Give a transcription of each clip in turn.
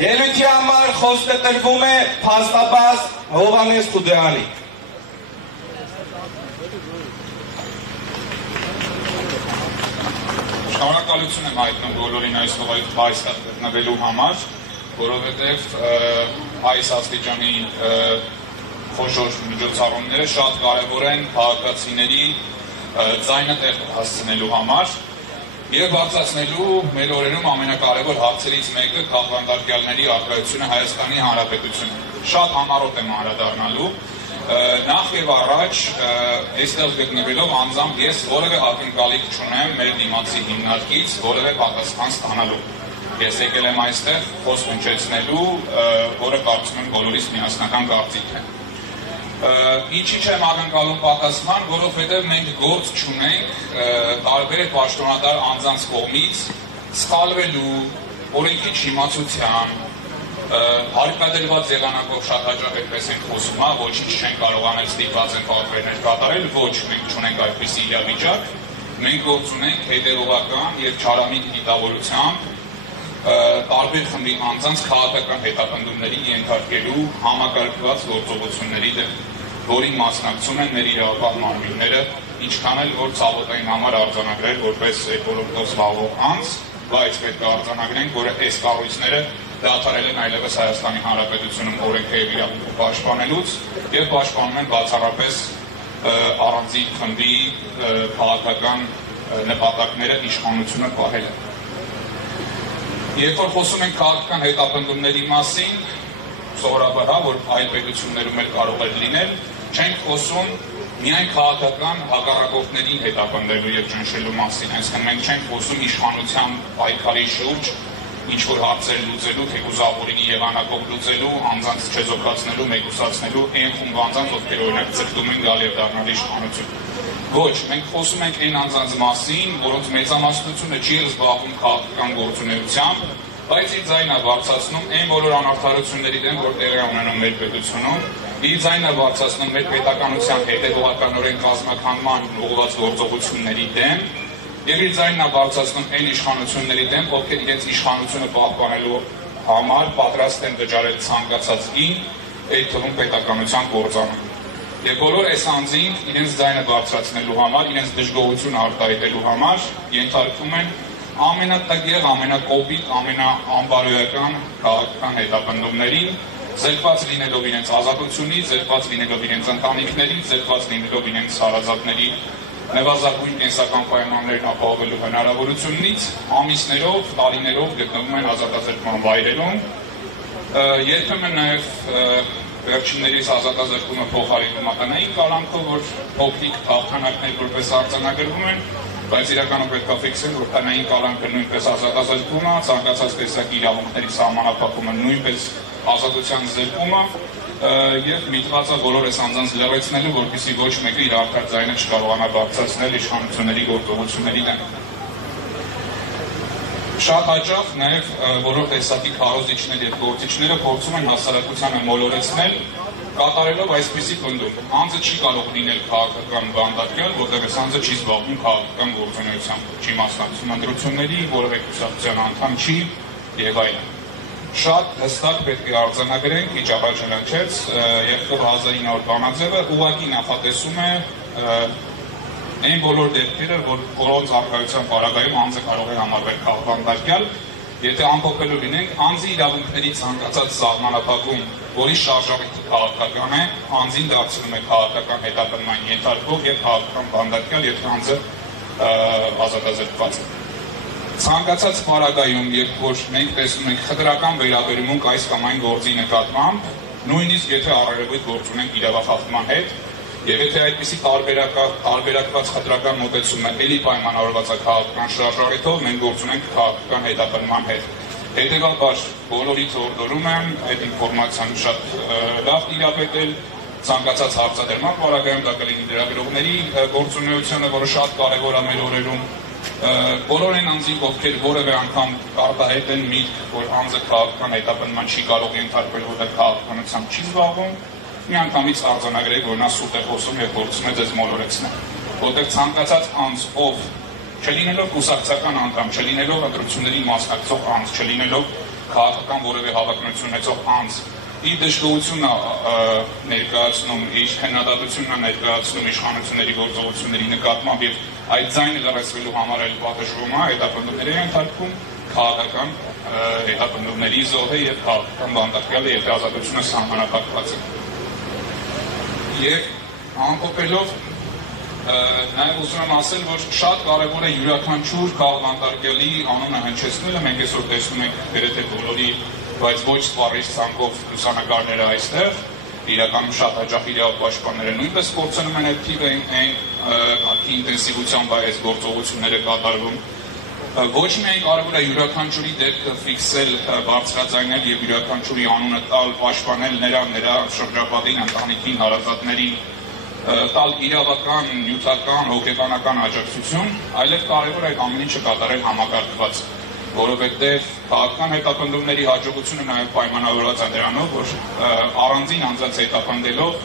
Ելույթի համար խոսքը տրվում է փաստաբազ Հովհաննես Խուդեհանի։ Շնորհակալություն եմ հայտնում բոլորին այս գտնվելու համար, որովհետև այս աստիճանի խոշոր միջոցառումները շատ կարևոր են քաղաքացիների ձայնը տեղ հասցնելու համար եւ բարձրացնելու մեր օրերում ամենակարևոր հարցերից մեկը քաղաքացիների առկայությունը Հայաստանի Հանրապետությունում։ Շատ համառոտ եմ անդրադառնալու նախ եւ առաջ այստեղ գտնվելով անձամբ ես որևէ ակնկալիք չունեմ մեր դիմացի հիմնարկից որևէ պատասխան ստանալու։ Ես եկել եմ այստեղ խոսք հնչեցնելու, որը կարծում եմ բոլորիս միասնական կարծիք է։ Ինչի չեմ ակնկալում պատասխան, որովհետև մենք գործ չունենք տարբեր պաշտոնատար անձանց կողմից սխալվելու, օրենքի չիմացության, հարկադրված եղանակով շատ հաճախ այդպես ենք խոսում, ոչինչ չեն կարող անել, ստիպված են պատվերներ կատարել, ոչ, մենք չունենք այդպիսի իրավիճակ, մենք գործ ունենք հետևողական եւ չարամիտ դիտավորությամբ տարբեր խմբի անձանց քաղաքական հետապնդումների ենթարկելու համակարգված գործողությունների դեմ, որին մասնակցում են մեր իրավապահ մարմինները, ինչքան էլ որ ցավոտային համար արձանագրել որպես էկոլոգիով զբաղվող անձ, բայց պետք է արձանագրենք, որ այս կառույցները դադարել են այլևս Հայաստանի Հանրապետությունում օրենքը եւ իրավունքը պաշտպանելուց եւ պաշտպանում են բացառապես առանձին խմբի քաղաքական նպատակները իշխանությունը պահելը։ Երբ որ խոսում ենք քաղաքական հետապնդումների մասին, սովորաբար որ այլ պետություններում էլ կարող է լինել, չենք խոսում միայն քաղաքական հակառակորդներին հետապնդելու եւ ճնշելու մասին, այսինքն մենք չենք խոսում իշխանության պայքարի շուրջ ինչ-որ հարցեր լուծելու, թեկուզ ապօրինի եղանակով լուծելու, անձանց չեզոքացնելու, մեկուսացնելու այն խումբ անձանց, ովքեր օրինակ ձգտում են գալ եւ դառնալ իշխանություն։ Ոչ, մենք խոսում ենք այն անձանց մասին, որոնց մեծամասնությունը չի զբաղվում քաղաքական գործունեությամբ, բայց իր ձայնը բարձրացնում այն բոլոր անարդարությունների դեմ, որ տեղի ունենում մեր պետությունում, իր ձայնը բարձրացնում մեր պետականության հետևողականորեն կազմաքանդման ուղղված գործողությունների դեմ, եւ իր ձայնը բարձրացնում այն իշխանությունների դեմ, ովքեր իրենց իշխանությունը պահպանելու համար պատրաստ են վճարել ցանկացած գին, այդ թվում պետականության կործանում։ Եվ բոլոր այս անձին իրենց ձայնը բարձրացնելու համար, իրենց դժգոհությունը արտահայտելու համար ենթարկվում են ամենատգեղ, ամենակոպիտ, ամենաանբարոյական քաղաքական հետապնդումներին, զրկված լինելով իրենց ազատությունից, զրկված լինելով իրենց ընտանիքներից, զրկված լինելով իրենց հարազատների նվազագույն կենսական պայմաններն ապահովելու հնարավորությունից, ամիսներով, տարիներով գտնվում են ազատազրկման վայրերում, երբեմն նաև վերջիններիս ազատազրկումը փոխարինում ականային կալանքով, որ փոքրիկ հաղթանակներ որպես արձանագրվում են, բայց իրականում պետք է ֆիքսել, որ կանային կալանքը նույնպես ազատազրկում է, ցանկացած տեսակի իրավունքների սահմանափակումը նույնպես ազատության զրկումը եւ միտված է բոլոր այս անձանց լրացնելու, որպեսզի ոչ մեկը իր արդար ձայնը չկարողանա բարձրացնել իշխանությունների գործողությունների դեմ։ Շատ հաճախ նաև որոշ տեսակի քարոզիչներ եւ գործիչները փորձում են հասարակությանը մոլորեցնել, կատարելով այսպիսի պնդում. անձը չի կարող լինել քաղաքական բանդակյալ, որտեղ այս անձը չի զբաղվում քաղաքական գործունեությամբ, չի մասնակցում ընտրությունների, որևէ կուսակցության անդամ չի եւ այլն։ Շատ հստակ պետք է արձանագրենք, քիչ առաջ հնչեց, Եղկոր 1900 բանաձևը ուղղակի նախատեսում է այն բոլոր դեպքերը, որոնց առկայության պարագայում անձը կարող է համարվել քաղաքական, եթե ամփոփելու լինենք, անձի իրավունքների ցանկացած սահմանափակում, որի շարժառիթը քաղաքական է, անձին դարձնում է քաղաքական հետապնդման ենթարկվող եւ քաղաքական բանդակյալ, եթե անձը ազատազրկված է։ Ցանկացած պարագայում, երբ որ մենք տեսնում ենք խտրական վերաբերմունք այս կամ այն գործի նկատմամբ, նույնիսկ եթե առերևույթ գործ ունենք իրավախախտման հետ, եւ եթե այդպիսի տարբերակված խտրական մոտեցումը էլի պայմանավորված է քաղաքական շարժառիթով, մենք գործ ունենք քաղաքական հետապնդման հետ։ Հետևաբար բոլորից օրդորում եմ այդ ինֆորմացիան շատ լավ տիրապետել, ցանկացած հարցադրման պարագայում դա կլինի լրագրողների գործունեությունը, որը շատ կարևոր է մեր օրերում, բոլոր այն անձինք, ովքեր որևէ անգամ արտահայտեն միտք, որ անձը քաղաքական հետապնդման չի կարող ենթարկվել, որտեղ քաղաքականությամբ չի զբաղվում, միանգամից արձանագրեք, որ նա սուտ է խոսում եւ փորձում է ձեզ մոլորեցնել, որտեղ ցանկացած անձ, ով չլինելով կուսակցական անդամ, չլինելով ընտրությունների մասնակցող անձ, չլինելով քաղաքական որևէ հավակնություն ունեցող անձ, իր դժգոհությունն ներկայացնում, իր քննադատությունն ներկայացնում իշխանությունների գործողությունների նկատմամբ եւ այդ ձայնը լրացվելու համար էլ պատժվում է, հետապնդումների ենթարկվում, քաղաքական հետապնդումների զոհ է եւ քաղաքական բանտարկյալ է, եթե ազատությունը սահմանափակված է։ Եվ ամփոփելով նաև ուզում եմ ասել, որ շատ կարևոր է յուրաքանչյուր քաղաքապետարանի անունը հնչեցնելը, մենք այսօր տեսնում ենք գրեթե բոլորի, բայց ոչ սպառիչ ցանկով լուսանկարները այստեղ, իրականում շատ հաճախ իրավապաշտպանները նույնպես փորձում են այդ թիվը այն ինտենսիվությամբ այս գործողությունները կատարվում։ Ոչ միայն կարևոր է յուրաքանչյուրի դեպքը ֆիքսել, բարձրաձայնել եւ յուրաքանչյուրի անունը տալ, պաշտպանել նրա շրջապատին, ընտանիքին, հարազատներին, տալ իրավական, նյութական, հոգեբանական աջակցություն, այլև կարևոր է այդ ամեն ինչը կատարել համակարգված, որովհետև քաղաքական հետապնդումների հաջողությունը նաև պայմանավորված է դրանով, որ առանձին անձանց հետապնդելով,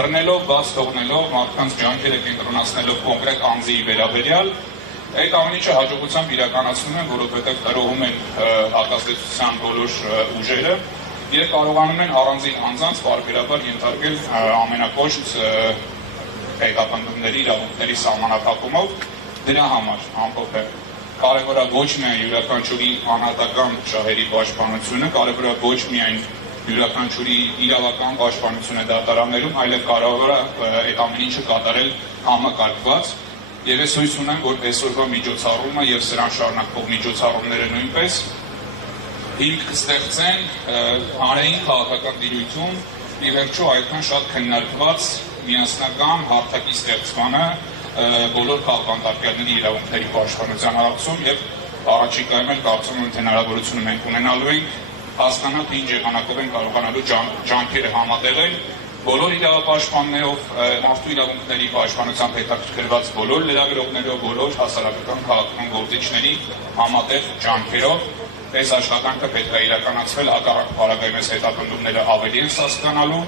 բռնելով, բաց թողնելով, մարդկանց ջանքերը կենտրոնացնելով կոնկրետ անձի վերաբերյալ, այդ ամեն ինչը հաջողությամբ իրականացնում են, որովհետև տրոհում են հակազդեցության բոլոր ուժերը եւ կարողանում են առանձին անձանց բարբերաբար ենթարկել ամենակոշտ հետապնդումների իրավունքների սահմանափակումով դրա համար ամփոփել կարևոր է ոչ միայն յուրաքանչյուրի անհատական շահերի պաշտպանությունը, կարևոր է ոչ միայն յուրաքանչյուրի իրավական պաշտպանությունը դատարաններում, այլև կարևոր է այդ ամեն ինչը կատարել համակարգված եւ ես հույս ունեմ, որ այսօրվա միջոցառումը եւ սրան շարունակվող միջոցառումները նույնպես հիմք կստեղծեն հանրային քաղաքական դիրույթում ի վերջո այդքան շատ քննարկված միասնական հարթակի ստեղծմանը բոլոր քաղաքապետարների իրավունքների պաշտպանության հարցում եւ առաջիկայում էլ կարծում եմ թե հնարավորությունը մենք ունենալու ենք հասկանալ թե ինչ եղանակով են կարողանալու ջանքերը համատեղել բոլոր իրավապաշտպաններով, մարդու իրավունքների պաշտպանությամբ հետաքրքրված բոլոր լրագրողներով, բոլոր հասարակական քաղաքական գործիչների համատեղ ջանքերով այս աշխատանքը պետք է իրականացվել հակառակ պարագայում այս հետապնդումները ավելի են հասկանալու,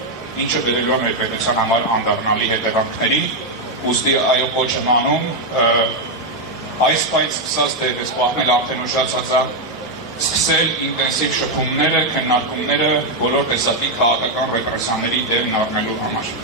ինչը բերելու է մեր պետության համար անդառնալի հետևանքների, ուստի այո կոչ եմ անում, այս պայծ սկսած դեպս պահնել արդեն ուշացած է սկսել ինտենսիվ շփումները, քննարկումները բոլոր տեսակի քաղաքական ռեպրեսիաների դեմ առնելու համար։